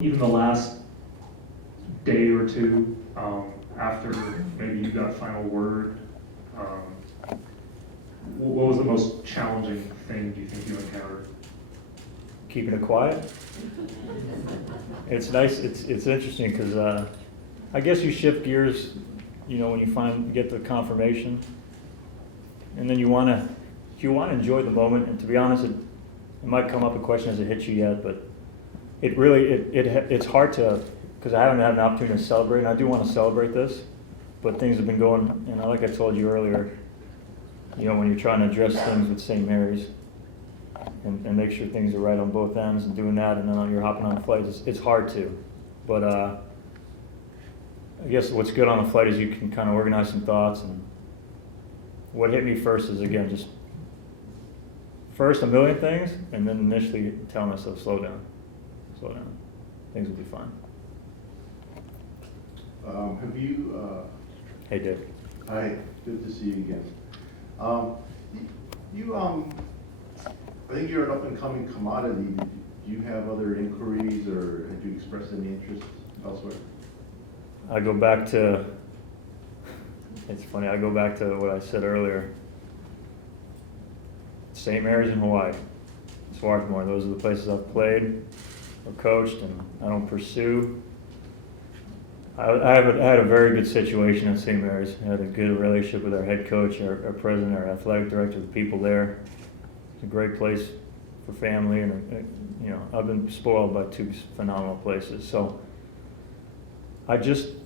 Even the last day or two after maybe you got final word, what was the most challenging thing you think you encountered? Keeping it quiet. It's nice. It's interesting because I guess you shift gears, when you get the confirmation, and then you want to enjoy the moment. And to be honest, it might come up a question as it hits you yet, but it's hard to, because I haven't had an opportunity to celebrate, and I do want to celebrate this, but things have been going, and like I told you earlier, when you're trying to address things with St. Mary's and make sure things are right on both ends and doing that, and then you're hopping on flights, it's hard to. But I guess what's good on a flight is you can kind of organize some thoughts, and what hit me first is, again, just first a million things, and then initially telling myself, slow down, things will be fine. Have you, Hey, Dave. hi, good to see you again. I think you're an up-and-coming commodity. Do you have other inquiries, or have you expressed any interest elsewhere? I go back to, it's funny, I go back to what I said earlier. St. Mary's in Hawaii, Swarthmore, those are the places I've played or coached, and I don't pursue. I had a very good situation at St. Mary's. I had a good relationship with our head coach, our president, our athletic director, the people there. It's a great place for family, and I've been spoiled by two phenomenal places. So I just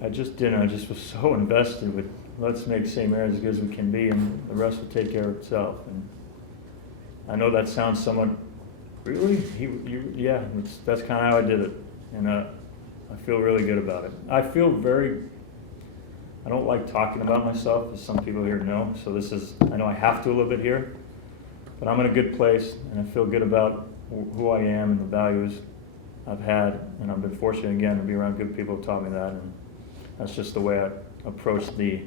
didn't. I just was so invested with, let's make St. Mary's as good as we can be, and the rest will take care of itself. And I know that sounds somewhat, really? Yeah, that's kind of how I did it, and I feel really good about it. I don't like talking about myself, as some people here know, so I know I have to a little bit here, but I'm in a good place, and I feel good about who I am and the values I've had, and I've been fortunate again to be around good people who taught me that, and that's just the way I approach the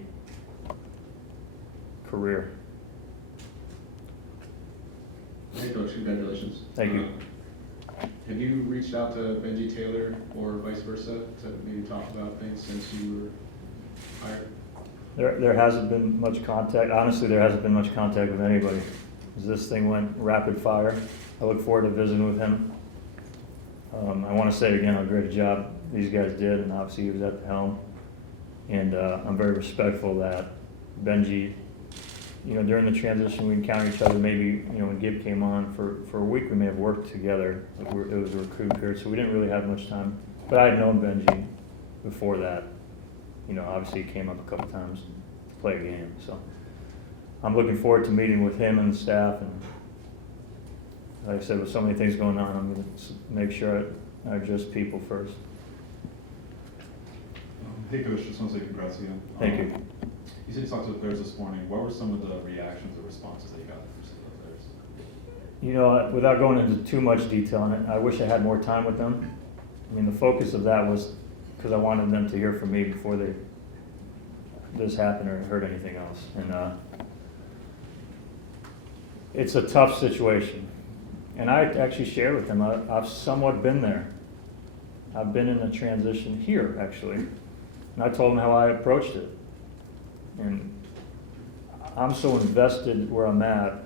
career. Hey Coach, congratulations. Thank you. Have you reached out to Benji Taylor or vice versa to maybe talk about things since you were hired? There hasn't been much contact. Honestly, there hasn't been much contact with anybody. As this thing went rapid fire, I look forward to visiting with him. I want to say again how great a job these guys did, and obviously he was at the helm. And I'm very respectful that Benji, during the transition we encountered each other. Maybe when Gib came on for a week, we may have worked together. It was a recruit period, so we didn't really have much time. But I had known Benji before that. Obviously he came up a couple times to play a game. So I'm looking forward to meeting with him and the staff. And like I said, with so many things going on, I'm going to make sure I address people first. Hey Coach, just want to say congrats again. Thank you. You said you talked to the players this morning. What were some of the reactions or responses that you got from some of the players? Without going into too much detail on it, I wish I had more time with them. I mean, the focus of that was because I wanted them to hear from me before this happened or heard anything else. And it's a tough situation. And I actually shared with them, I've somewhat been there. I've been in a transition here, actually. And I told them how I approached it. And I'm so invested where I'm at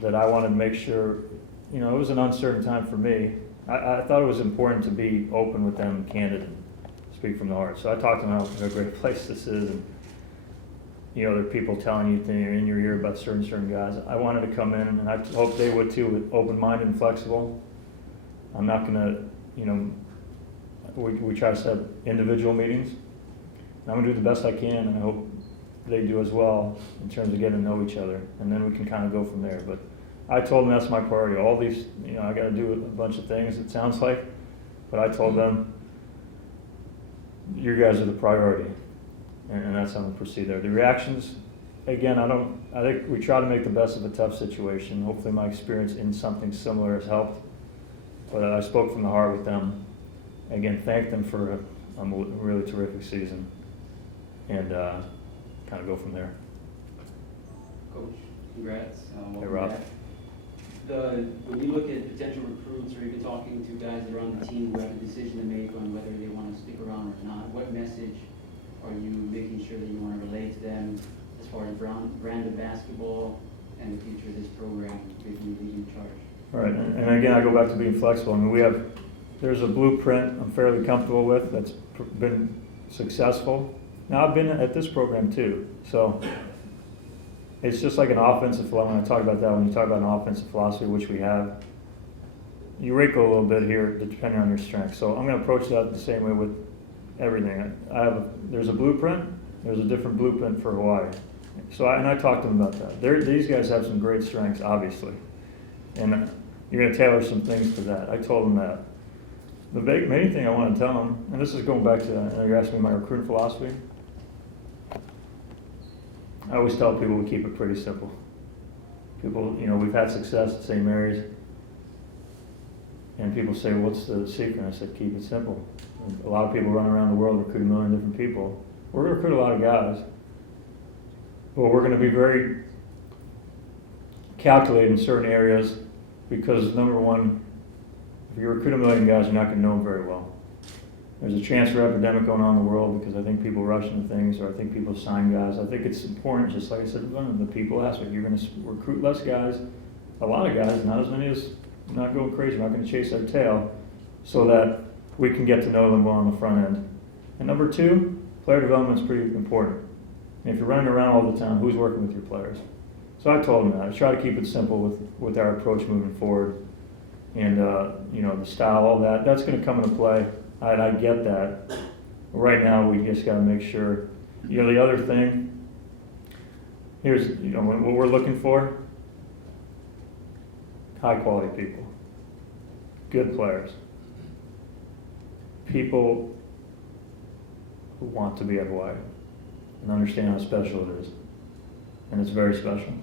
that I wanted to make sure, it was an uncertain time for me. I thought it was important to be open with them and candid and speak from the heart. So I talked to them about what a great place this is, and there are people telling you things in your ear about certain guys. I wanted to come in, and I hope they would too, with open-minded and flexible. I'm not gonna, we try to set individual meetings. I'm going to do the best I can, and I hope they do as well in terms of getting to know each other, and then we can kind of go from there. But I told them that's my priority. All these, I got to do a bunch of things, it sounds like, but I told them, you guys are the priority, and that's how I'm going to proceed there. The reactions, again, I think we try to make the best of a tough situation. Hopefully my experience in something similar has helped, but I spoke from the heart with them. Again, thank them for a really terrific season. And kind of go from there. Coach, congrats. Hey, Rob. Back. when you look at potential recruits or even talking to guys that are on the team who have a decision to make on whether they want to stick around or not, what message are you making sure that you want to relay to them as far as brand of basketball and the future of this program if you lead in charge? All right, and again, I go back to being flexible. I mean, there's a blueprint I'm fairly comfortable with that's been successful. Now, I've been at this program too, so it's just like an offensive philosophy. When I talk about that, when you talk about an offensive philosophy, which we have, you wrinkle a little bit here depending on your strength. So I'm going to approach that the same way with everything. There's a blueprint. There's a different blueprint for Hawaii. So I talked to them about that. These guys have some great strengths, obviously, and you're going to tailor some things to that. I told them that. The main thing I want to tell them, and this is going back to, you're asking me my recruiting philosophy. I always tell people we keep it pretty simple. People, we've had success at St. Mary's, and people say, what's the secret? I said, keep it simple. A lot of people run around the world recruit a million different people. We're going to recruit a lot of guys, but we're going to be very calculated in certain areas because, number one, if you recruit a million guys, you're not going to know them very well. There's a transfer epidemic going on in the world because I think people rush into things, or I think people sign guys. I think it's important, just like I said, the people aspect. You're going to recruit less guys, a lot of guys, not as many as, not going crazy, not going to chase their tail, so that we can get to know them well on the front end. And number two, player development is pretty important. And if you're running around all the time, who's working with your players? So I told them that. I try to keep it simple with our approach moving forward. And, the style, all that, that's going to come into play. I get that. Right now, we just got to make sure. The other thing, here's, what we're looking for, high quality people, good players, people who want to be at Hawaii and understand how special it is. And it's very special.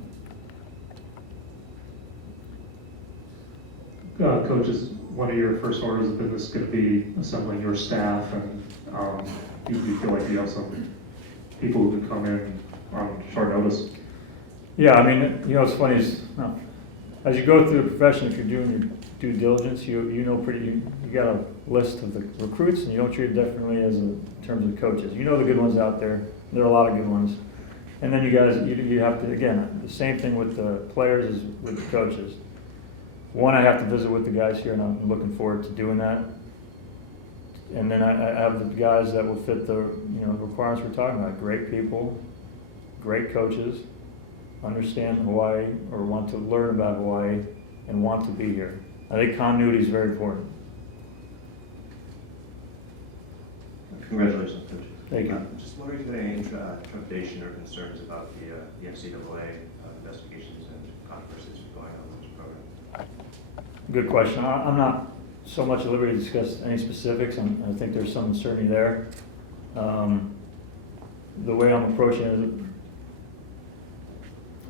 Coaches, one of your first orders of business is going to be assembling your staff, and you feel like you have some people who can come in on short notice. Yeah, I mean, it's funny as you go through the profession, if you're doing your due diligence, you got a list of the recruits, and you don't treat it differently in terms of the coaches. You know the good ones out there. There are a lot of good ones. And then you guys, you have to, again, the same thing with the players as with the coaches. One, I have to visit with the guys here, and I'm looking forward to doing that. And then I have the guys that will fit the requirements we're talking about. Great people, great coaches, understand Hawaii or want to learn about Hawaii and want to be here. I think continuity is very important. Congratulations, Coach. Thank you. Just wondering if you had any trepidation or concerns about the NCAA investigations and controversies going on with this program? Good question. I'm not so much at liberty to discuss any specifics. I think there's some uncertainty there. The way I'm approaching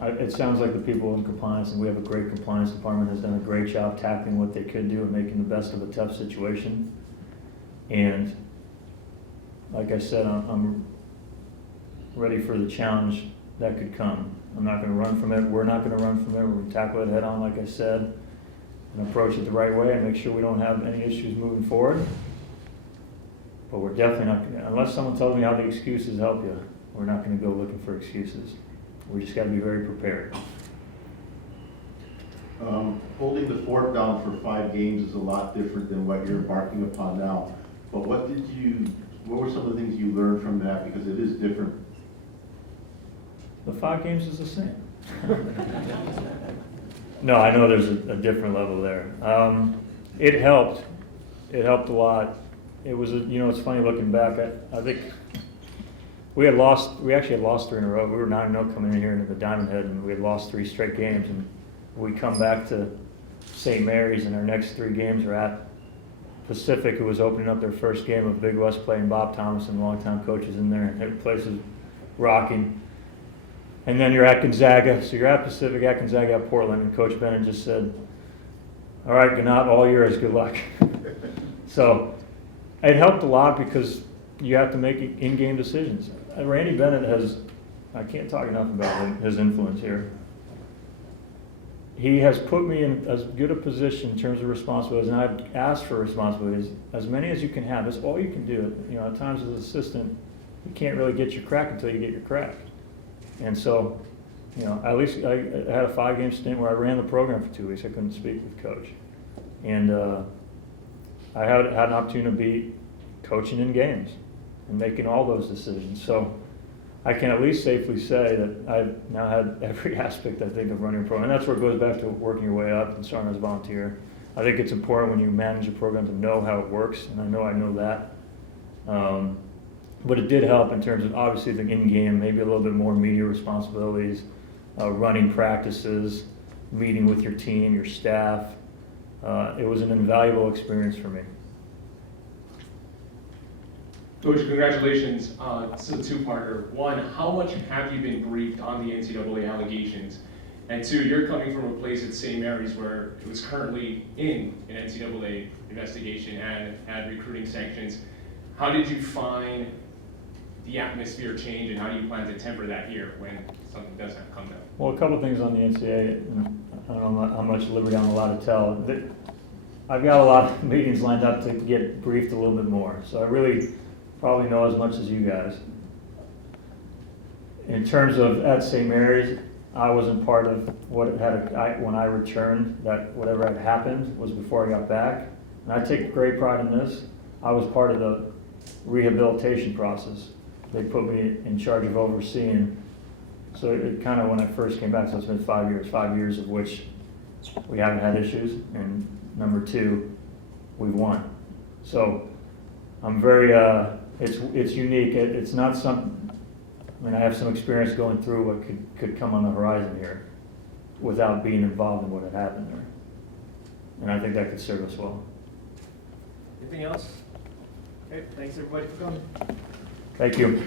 it sounds like the people in compliance, and we have a great compliance department, has done a great job tackling what they could do and making the best of a tough situation. And like I said, I'm ready for the challenge that could come. I'm not going to run from it. We're not going to run from it. We're going to tackle it head on, like I said, and approach it the right way and make sure we don't have any issues moving forward. But we're definitely not going to, unless someone tells me how the excuses help you, we're not going to go looking for excuses. We just got to be very prepared. Holding the fort down for 5 games is a lot different than what you're embarking upon now. But what were some of the things you learned from that? Because it is different. The 5 games is the same. No, I know there's a different level there. It helped. It helped a lot. It was, it's funny looking back. I think we actually had lost 3 in a row. We were 9-0 coming in here into the Diamond Head, and we had lost 3 straight games. And we come back to St. Mary's, and our next 3 games are at Pacific, who was opening up their first game of Big West playing Bob Thomas and longtime coaches in there, and every place is rocking. And then you're at Gonzaga, so you're at Pacific, at Gonzaga, at Portland, and Coach Bennett just said, all right, Ganot, all yours, good luck. So it helped a lot because you have to make in-game decisions. Randy Bennett I can't talk enough about his influence here. he has put me in as good a position in terms of responsibilities, and I've asked for responsibilities, as many as you can have. That's all you can do. You know, at times as an assistant, you can't really get your crack until you get your crack. And so, you know, at least I had a 5-game stint where I ran the program for 2 weeks. I couldn't speak with coach. And I had an opportunity to be coaching in games and making all those decisions. So I can at least safely say that I've now had every aspect, I think, of running a program. And that's where it goes back to working your way up and starting as a volunteer. I think it's important when you manage a program to know how it works, and I know that. But it did help in terms of obviously the in-game, maybe a little bit more media responsibilities, running practices, meeting with your team, your staff. It was an invaluable experience for me. Coach, congratulations. It's a two-parter. One, how much have you been briefed on the NCAA allegations? And two, you're coming from a place at St. Mary's where it was currently in an NCAA investigation and had recruiting sanctions. How did you find the atmosphere change, and how do you plan to temper that here when something does come down? Well, a couple things on the NCAA, and I don't know how much liberty I'm allowed to tell. I've got a lot of meetings lined up to get briefed a little bit more, so I really probably know as much as you guys. In terms of at St. Mary's, I wasn't part of what when I returned, that whatever had happened was before I got back. And I take great pride in this. I was part of the rehabilitation process. They put me in charge of overseeing. So it kind of, when I first came back, so it's been 5 years of which we haven't had issues. And number 2, we've won. So I'm very, it's unique. It's not some, I mean, I have some experience going through what could come on the horizon here without being involved in what had happened there. And I think that could serve us well. Anything else? Okay, thanks everybody for coming. Thank you.